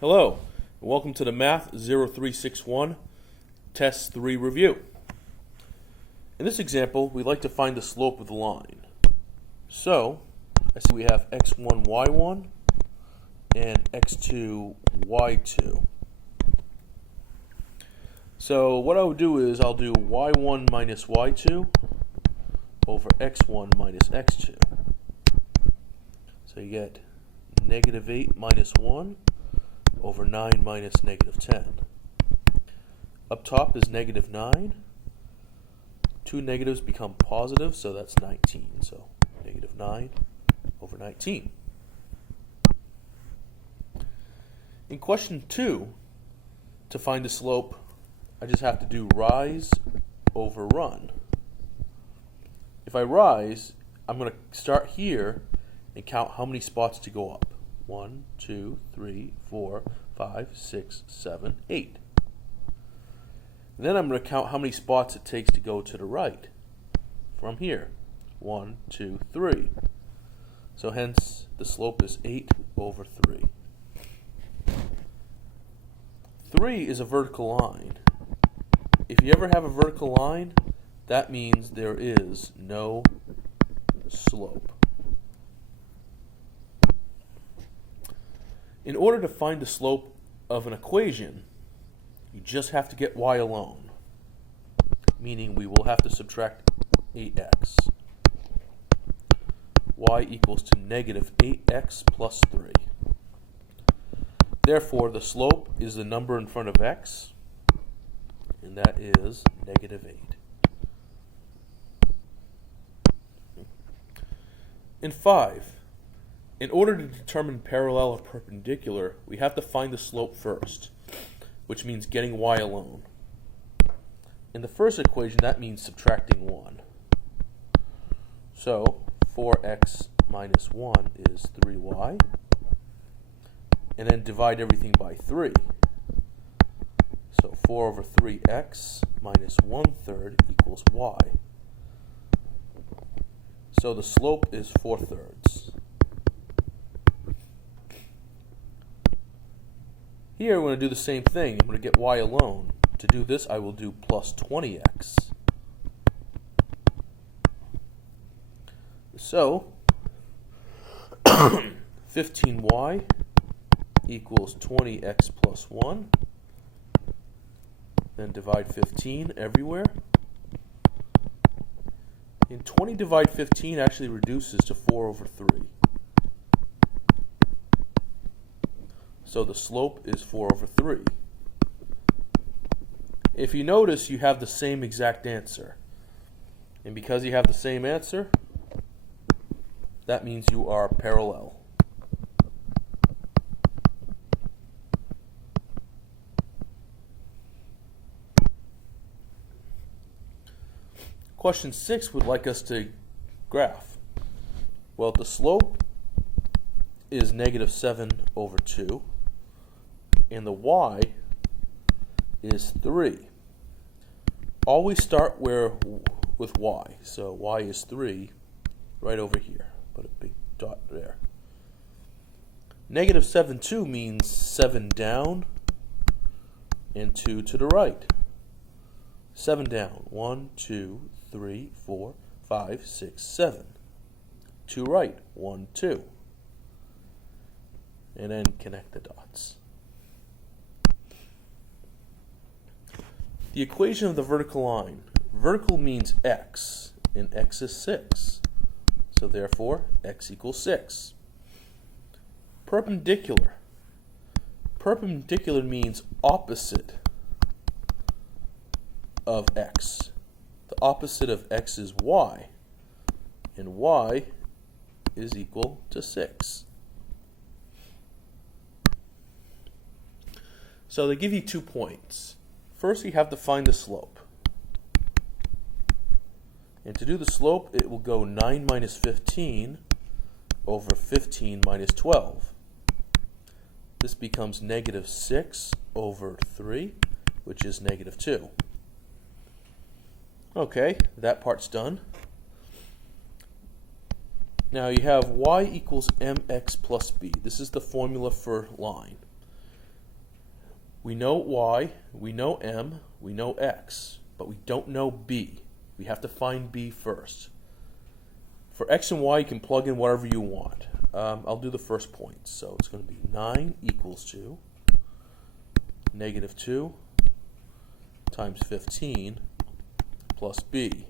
Hello, and welcome to the Math 0361 Test 3 review. In this example, we'd like to find the slope of the line. So, I see we have x1, y1 and x2, y2. So what I would do is I'll do y1 minus y2 over x1 minus x2. So you get negative 8 minus 1 over 9 minus negative 10. Up top is negative 9. Two negatives become positive, so that's 19. So negative 9 over 19. In question 2, to find the slope, I just have to do rise over run. If I rise, I'm going to start here and count how many spots to go up. 1, 2, 3, 4, 5, 6, 7, 8. And then I'm going to count how many spots it takes to go to the right from here. 1, 2, 3. So hence the slope is 8 over 3. 3 is a vertical line. If you ever have a vertical line, that means there is no slope. In order to find the slope of an equation, you just have to get y alone, meaning we will have to subtract 8x. Y equals to negative 8x plus 3. Therefore, the slope is the number in front of x, and that is negative 8. In 5, in order to determine parallel or perpendicular, we have to find the slope first, which means getting y alone. In the first equation, that means subtracting 1. So 4x minus 1 is 3y. And then divide everything by 3. So 4 over 3x minus 1/3 equals y. So the slope is 4/3. Here I'm going to do the same thing. I'm going to get y alone. To do this, I will do plus 20x. So 15y equals 20x plus 1. Then divide 15 everywhere. And 20 divide 15 actually reduces to 4 over 3. So the slope is 4 over 3. If you notice, you have the same exact answer. And because you have the same answer, that means you are parallel. Question 6 would like us to graph. Well, the slope is negative 7 over 2, and the y is 3. Always start with y. So y is 3 right over here. Put a big dot there. Negative 7, 2 means 7 down and 2 to the right. 7 down. 1, 2, 3, 4, 5, 6, 7. 2 right. 1, 2. And then connect the dots. The equation of the vertical line. Vertical means x, and x is 6. So therefore, x equals 6. Perpendicular. Perpendicular means opposite of x. The opposite of x is y, and y is equal to 6. So they give you 2 points. First, you have to find the slope. And to do the slope, it will go 9 minus 15 over 15 minus 12. This becomes negative 6 over 3, which is negative 2. Okay, that part's done. Now you have y equals mx plus b. This is the formula for line. We know y, we know m, we know x, but we don't know b. We have to find b first. For x and y, you can plug in whatever you want. I'll do the first point. So it's going to be 9 equals to negative 2 times 15 plus b.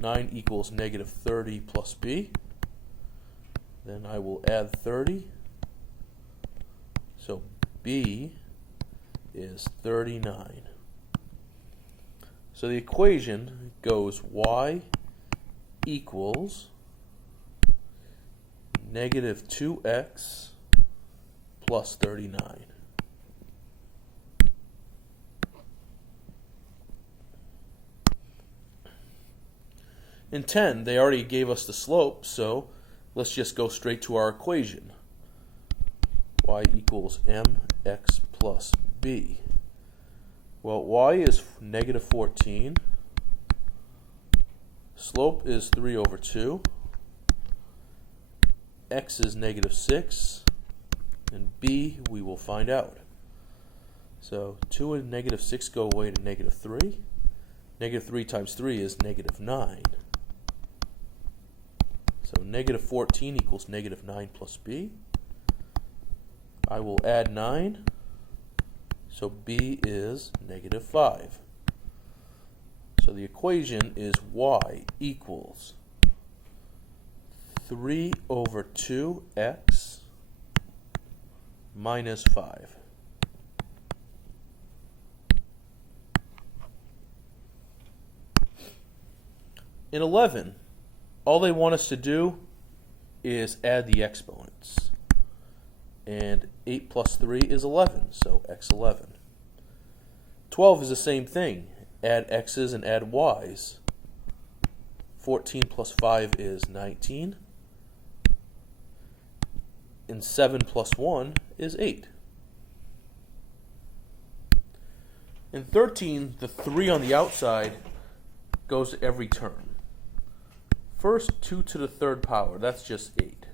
9 equals negative 30 plus b. Then I will add 30. So b is 39. So the equation goes y equals negative 2x plus 39. In 10, they already gave us the slope, so let's just go straight to our equation. Y equals mx plus b. Well, y is negative 14. Slope is 3 over 2. X is negative 6. And b we will find out. So 2 and negative 6 go away to negative 3. Negative 3 times 3 is negative 9. So negative 14 equals negative 9 plus b. I will add 9. So b is negative 5. So the equation is y equals 3 over 2x minus 5. In 11, all they want us to do is add the exponents. And 8 plus 3 is 11, so x11. 12 is the same thing. Add x's and add y's. 14 plus 5 is 19. And 7 plus 1 is 8. In 13, the 3 on the outside goes to every term. First, 2 to the third power, that's just 8.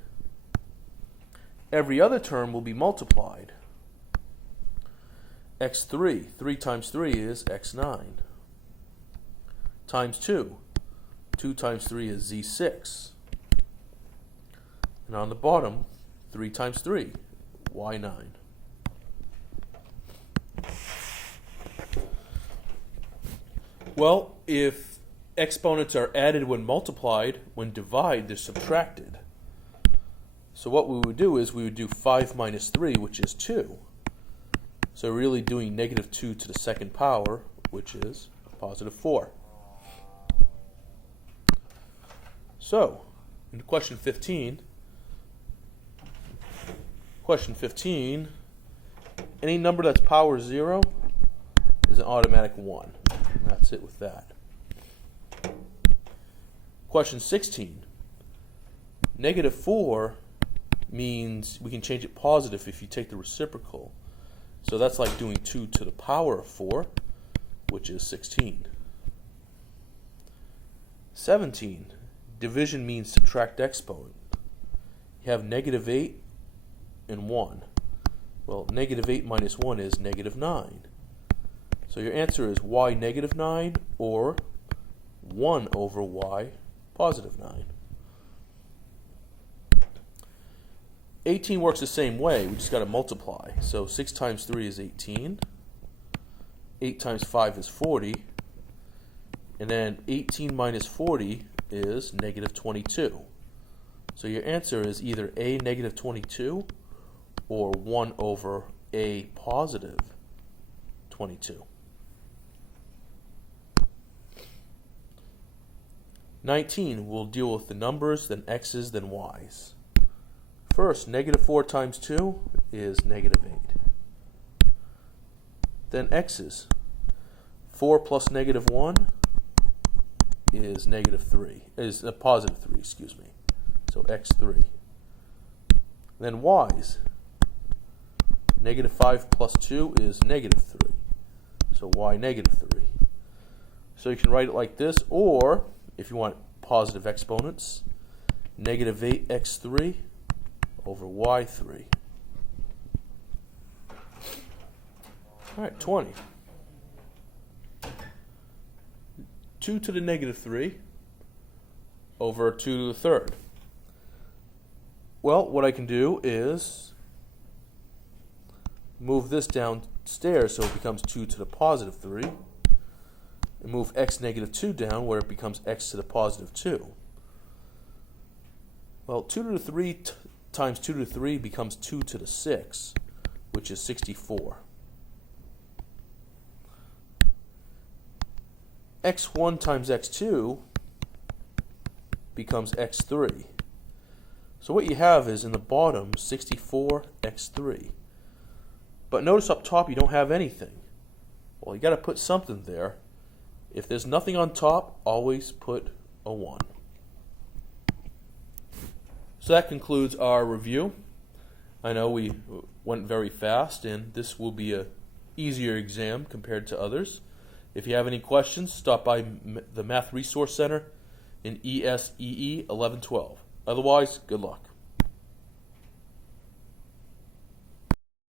Every other term will be multiplied. x3, 3 times 3 is x9. Times 2, 2 times 3 is z6. And on the bottom, 3 times 3, y9. Well, if exponents are added when multiplied, when divided, they're subtracted. So what we would do is we would do 5 minus 3, which is 2. So really doing negative 2 to the second power, which is positive 4. So, in question 15, any number that's power 0 is an automatic 1. And that's it with that. Question 16, negative 4 means we can change it positive if you take the reciprocal. So that's like doing 2 to the power of 4, which is 16. 17, division means subtract exponent. You have negative 8 and 1. Well, negative 8 minus 1 is negative 9. So your answer is y negative 9 or 1 over y positive 9. 18 works the same way. We just got to multiply. So 6 times 3 is 18. 8 times 5 is 40. And then 18 minus 40 is negative 22. So your answer is either a negative 22 or 1 over a positive 22. 19, we'll deal with the numbers, then x's, then y's. First, negative 4 times 2 is negative 8. Then x's. 4 plus negative 1 is negative 3, is a positive 3, excuse me. So x3. Then y's. Negative 5 plus 2 is negative 3. So y negative 3. So you can write it like this, or if you want positive exponents, negative 8x3 over y3. All right, 20. 2 to the negative 3 over 2 to the third. Well, what I can do is move this downstairs so it becomes 2 to the positive 3. And move x negative 2 down where it becomes x to the positive 2. Well, 2 to the 3 times 2 to the 3 becomes 2 to the 6, which is 64. x1 times x2 becomes x3. So what you have is in the bottom 64x3. But notice up top you don't have anything. Well, you got to put something there. If there's nothing on top, always put a 1. So that concludes our review. I know we went very fast, and this will be an easier exam compared to others. If you have any questions, stop by the Math Resource Center in ESEE 1112. Otherwise, good luck.